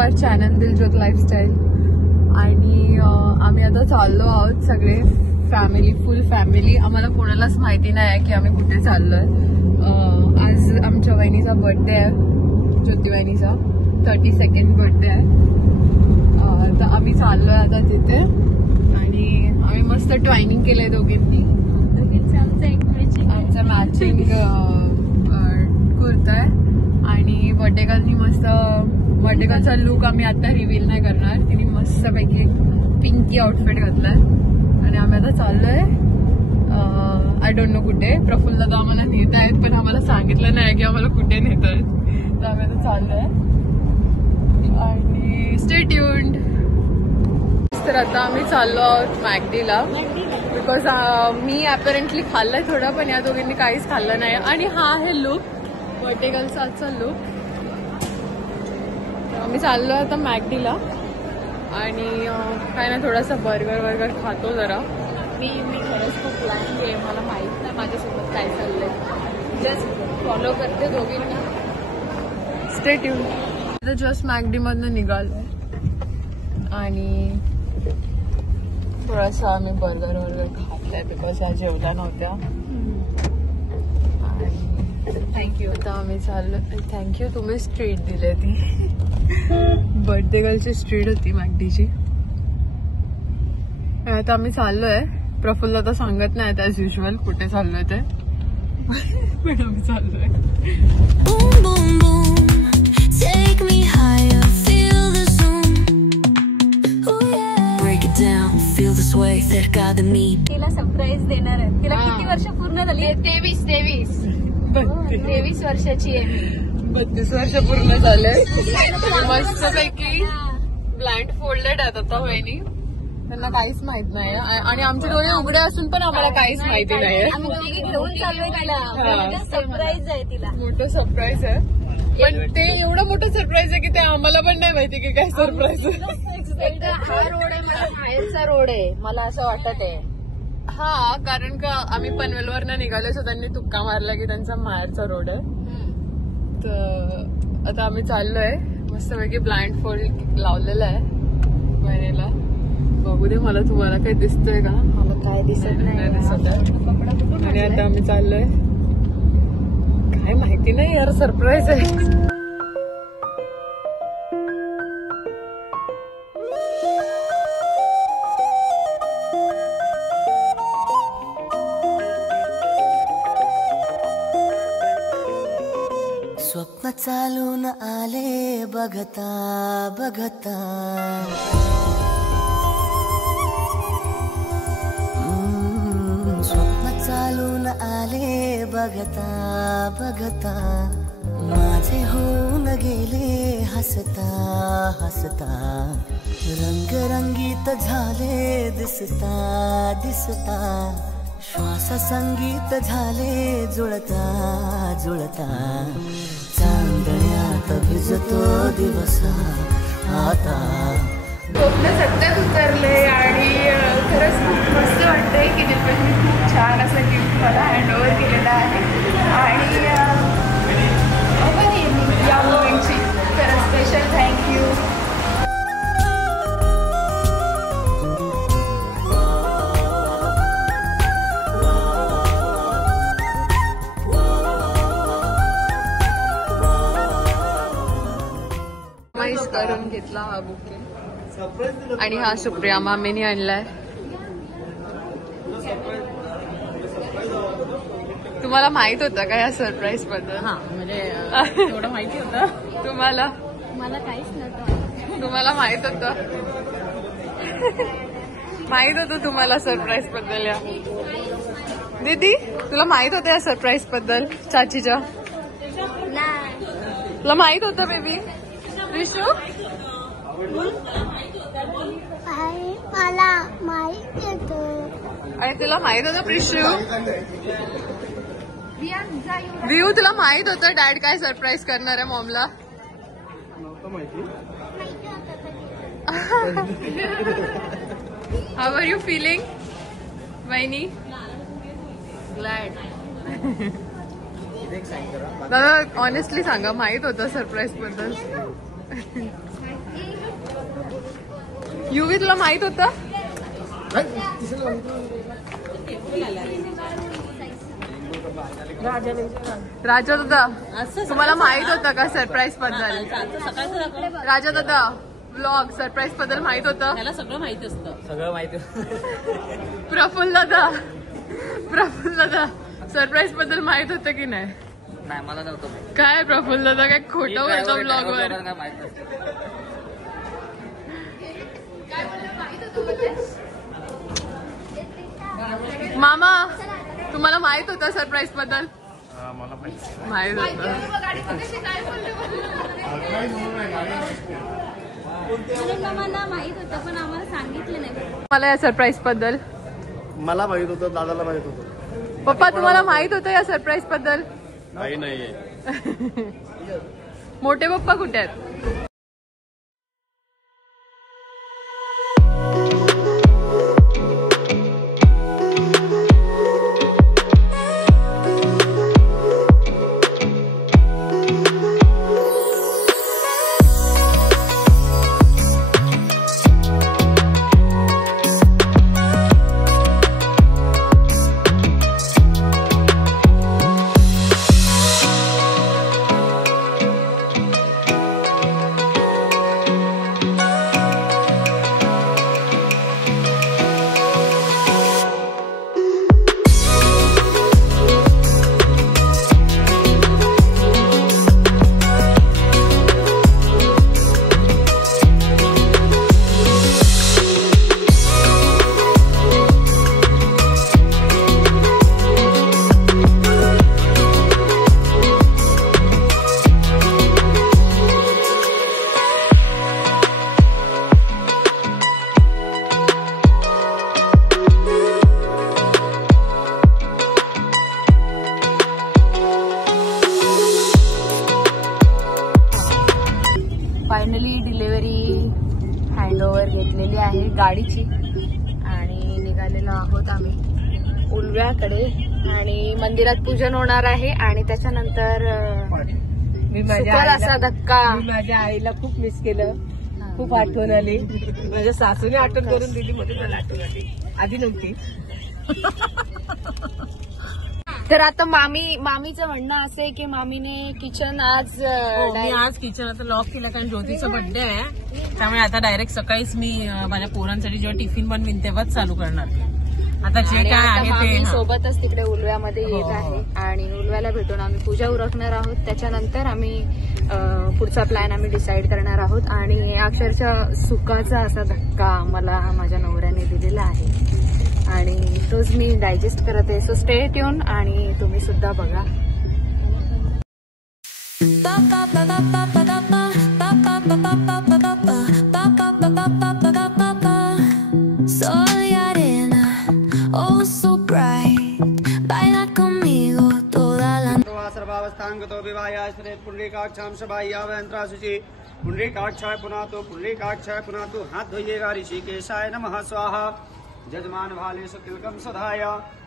आवर channel दिलज्योत lifestyle. आणि आम्ही आता चाललो आहोत सगळे फॅमिली, फुल फॅमिली. आम्हाला कोणालाच माहिती नाही आहे की आम्ही कुठे चाललोय. आज आमच्या वहिनीचा बर्थडे आहे, ज्योती वहिनीचा 32nd बर्थडे आहे. तर आम्ही चाललोय आता तिथे आणि आम्ही मस्त ट्वायनिंग केलंय दोघींनी. आमचं मॅचिंग कुर्ता आहे आणि बर्थडेगर्लनी मस्त, बर्थडेगर्लचा लुक आम्ही आता रिव्हील नाही करणार. तिने मस्तपैकी पिंकी आउटफिट घातलाय आणि आम्ही आता चाललोय आय डोंट नो कुठे. प्रफुल्ल दादा आम्हाला नेत आहेत पण आम्हाला सांगितलं नाही की आम्हाला कुठे नेत आहेत. तर आम्ही आता चाललोय आणि स्टे ट्यून्ड. तर आता आम्ही चाललो आहोत मॅकडीला बिकॉज मी अपॅरेंटली खाल्लंय थोडं पण या दोघींनी काहीच खाल्लं नाही. आणि हा आहे लुक बर्थडेगर्लचा आजचा लुक. आम्ही चाललो आता मॅकडीला आणि काय ना थोडासा बर्गर खातो जरा. मी खरंच खूप प्लॅन आहे, मला माहित नाही माझ्यासोबत काय चाललंय. जस्ट फॉलो करते दोघींना. Stay tune. जस्ट मॅकडीमधनं निघालोय आणि थोडासा आम्ही बर्गर खाल्लाय बिकॉज ह्या जेवल्या नव्हत्या. थँक्यू. आता आम्ही चाललो. थँक्यू, तुम्हीच ट्रीट दिली ती. बर्थडे गर्लची स्ट्रीट होती मॅकडीची. आता आम्ही चाललोय. प्रफुल्ल आता सांगत नाही ॲज युजल कुठे चाललोय ते, पण आम्ही चाललोय. तिला सरप्राईज देणार आहे. तिला किती वर्ष पूर्ण झाली? 23 वर्षाची आहे. 32 वर्ष पूर्ण झाले. मस्तपैकी ब्लाइंड फोल्डेड आहेत आता वहिनी. त्यांना काहीच माहित नाही आणि आमचे डोळे उघडे असून पण आम्हाला काहीच माहिती नाहीये. घेऊन चाललोय तिला. सरप्राईज आहे तिला, मोठं सरप्राईज आहे. पण ते एवढं मोठं सरप्राईज आहे की ते आम्हाला पण नाही माहिती की काय सरप्राईज आहे. हा रोड आहे, मला बाहेरचा रोड आहे मला असं वाटत आहे. हा, कारण का आम्ही पनवेलवरनं निघाले सो त्यांनी तुक्का मारला की त्यांचा माहेरचा रोड आहे. तर आता आम्ही चाललोय. मस्तपैकी ब्लाइंड फोल्ड लावलेला आहे बहिणीला. बघू दे मला तुम्हाला काही दिसतोय का? मला काय दिसत नाही दिसत आहे. आणि आता आम्ही चाललोय. काय माहिती नाही यार, सरप्राईज आहे. स्वप्न चालून आले बघता बघता. स्वप्न चालून आले बघता बघता. माझे होऊन गेले हसता हसता. रंगरंगीत झाले दिसता दिसता. श्वास संगीत झाले जुळता जुळता. चांदण्यात भिजतो दिवस आता. स्वप्न सत्यात उतरले आणि खरंच खूप मस्त वाटतंय की दिलपतनी खूप छान असं गिफ्ट मला हँडओव्हर केलेलं आहे. आणि या मुलींची खरंच स्पेशल थँक्यू. करून घेतला हा बुके आणि हा सुप्रिया मामीने आणलाय. तुम्हाला माहित होतं का या सरप्राईज बद्दल? हा, म्हणजे थोडं माहिती होतं. तुम्हाला? मला काहीच नव्हतं. तुम्हाला माहित होतं? माहित होतं तुम्हाला सरप्राईज बद्दल? या दीदी, तुला माहित होतं या सरप्राईज बद्दल चाचीच्या? तुला माहित होतं बेबी? रिशू, मला माहित होतं. आणि तुला माहित होतं प्रिशू? विऊ, तुला माहित होतं डॅड काय सरप्राईज करणार आहे मॉमला? हाऊ आर यू फीलिंग वहिनी? ग्लॅड. दादा ऑनेस्टली सांगा, माहित होतं सरप्राईज बद्दल? युवी तुला माहित होतं? राजा दादा तुम्हाला माहित होतं का सरप्राईज बद्दल? राजा दादा ब्लॉग सरप्राईज बद्दल माहित होतं? त्याला सगळं माहित असतं. सगळं माहिती. प्रफुल्ल दादा सरप्राईज बद्दल माहित होतं की नाही? नाही मला नव्हतं. काय प्रफुल्ल दादा काय खोटं बोलतो ब्लॉग वर? काय माहित नसतं. मामा तुम्हाला माहित होतं सरप्राईज बद्दल? माहित होतं. मला माहित होतं पण आम्हाला सांगितलं नाही. मला या सरप्राईज बद्दल? मला माहित होतं, दादाला माहित होतं. पप्पा तुम्हाला माहित होतं या सरप्राईज बद्दल? नाहीये. मोठे पप्पा कुठे आहेत? फायनली डिलिव्हरी हँडओव्हर घेतलेली आहे गाडीची आणि निघालेलो आहोत आम्ही उलव्याकडे आणि मंदिरात पूजन होणार आहे आणि त्याच्यानंतर सुखद असा धक्का. माझ्या आईला खूप मिस केलं, खूप आठवण आली. माझ्या सासूने आठवण करून दिली, मध्ये मला आठवण आली, आधी नव्हती. तर आता मामीचं म्हणणं असं आहे की मामीने किचन आज किचन आता लॉक केलं कारण ज्योतीचा बर्थडे आहे, त्यामुळे आता डायरेक्ट सकाळीच मी माझ्या पोरांसाठी जेव्हा टिफिन बनवीन तेव्हाच चालू करणार. आता जे काय आहे ते सोबतच तिकडे उलव्यामध्ये येत आहे आणि उलव्याला भेटून आम्ही पूजा उरकणार आहोत. त्याच्यानंतर आम्ही पुढचा प्लॅन आम्ही डिसाईड करणार आहोत आणि अक्षरशः सुखाचा असा धक्का मला माझ्या नवऱ्याने दिलेला आहे आणि तोच मी डायजेस्ट करत आहे. सो स्टे ट्यून आणि तुम्ही सुद्धा बघा. Soy arena, oh so bright, baila conmigo toda la noche. सर्वावस्थांगतो विवाहाश्रे पुंडरीकाक्षां शबाह्यावयंत्राशुचि पुंडरीकाक्षाय पुनातो पुंडरीकाक्षाय पुनातो. हाथ धोइएगा. ऋषिकेशाय नमः स्वाहा. जजमान भालेषु तिलकं सधाय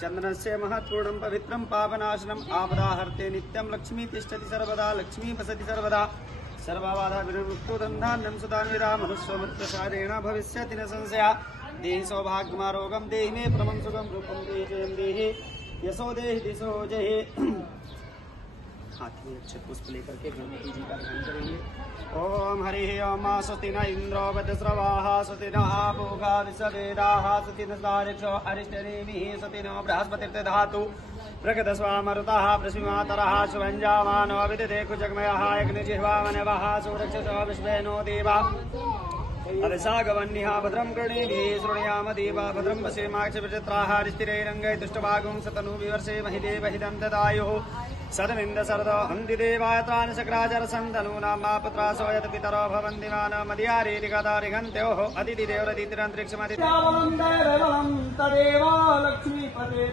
चंद्रस्य महत्पूर्णं पवित्रं पावनाशनम् आपदाहर्ते नित्यं. लक्ष्मी तिष्ठति सर्वदा, लक्ष्मी वसति सर्वदा. सर्वबाधा विमुक्तो धन्धान्यं सुधान्विता. मनुष्यमुत्तसारेण भविष्यति न संशया. देहि सौभाग्यमारोगं देहि मे परमं सुखं रूपं देहि जयं देहि यशो देहि दिशो जहि. हाथ में अच्छे पुष्प लेकर के गणपति जी का ध्यान करेंगे. ओम हरि ओम. स्वस्ति न इंद्रो वज्रस्रवाः स्वस्ति न आपूगा विश्ववेदाः स्वस्ति न सारिक्षो अरिष्टनेमिः स्वस्ति न बृहस्पतिर्दधातु प्रगतस्वामरुतः पृथ्वीमातरः शुभञ्जामानो विदधे कुजगमयः यज्ञजिह्वामनवः सुरक्षसो विश्वेनो देवा. अभिषागवह्निः भद्रं कर्णेभिः शृणुयाम देवा. भद्रं पश्येमाक्षभिचित्राः हरिस्थिरैरङ्गैः तुष्टभागुं सतनु विवर्षे महिदेवहितं ददायुः. सदमिन्द सरदो हन्ति देवायतानि शक्राचरसन्तनूनां पुत्रासो यत् पितरो भवन्ति मान मदयारीरिगदारिघन्त्योः अतिथिदेवरतिथिरन्तरिक्षमति तदेव लक्ष्मीपते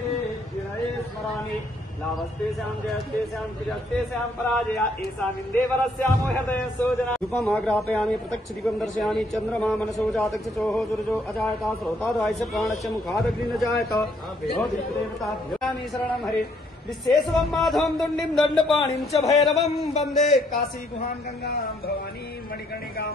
विनये स्मरामि. लाभस्तेषां जयस्तेषां प्रियस्तेषां पराजया एषामिन्देवरस्यामो हृदये सोजना. रूपम् आग्रापयामि प्रत्यक्ष दीपं दर्शयामि. चन्द्रमा मनसो जातक्षचोः दुर्जो अजायता श्रोतादायस्य प्राणस्य मुखादग्नि न जायत. देवताभ्यामि शरणं हरे. विशेषवं माधवं दुण्डिं दण्डपाणिं च भैरवं वन्दे. काशी गुहां गंगां भवानी मणिकर्णिकां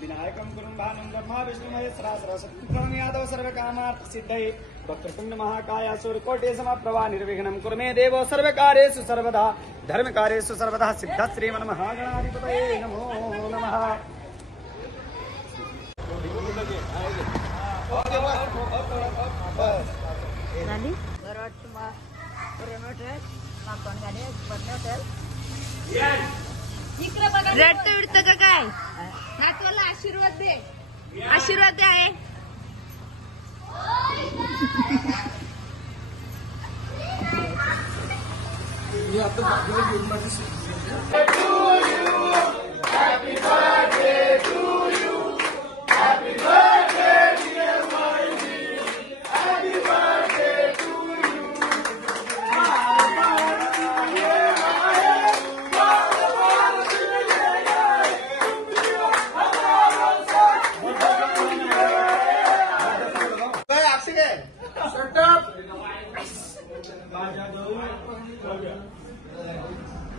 विनायकं कुरुं भानुं ब्रह्मा विष्णु महेश्वरा सरस्वती यादव सर्वकामार्थ सिद्धये वक्रतुण्ड महाकाय सूर्यकोटि समप्रभा निर्विघ्नं कुरु मे देवो सर्वकार्येषु सर्वदा धर्मकार्येषु सर्वदा सिद्ध श्रीमन्महागणाधिपतये नमो नमः। रडतं विडतं का काय? नातवाला आशीर्वाद दे, आशीर्वाद दे आहे.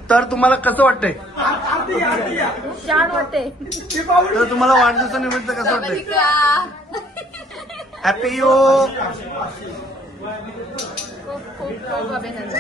तर तुम्हाला कसं वाटतंय? छान वाटते. तर तुम्हाला वाढदिवसानिमित्त कसं वाटतंय? Happy you. खूप खूप अभिनंदन.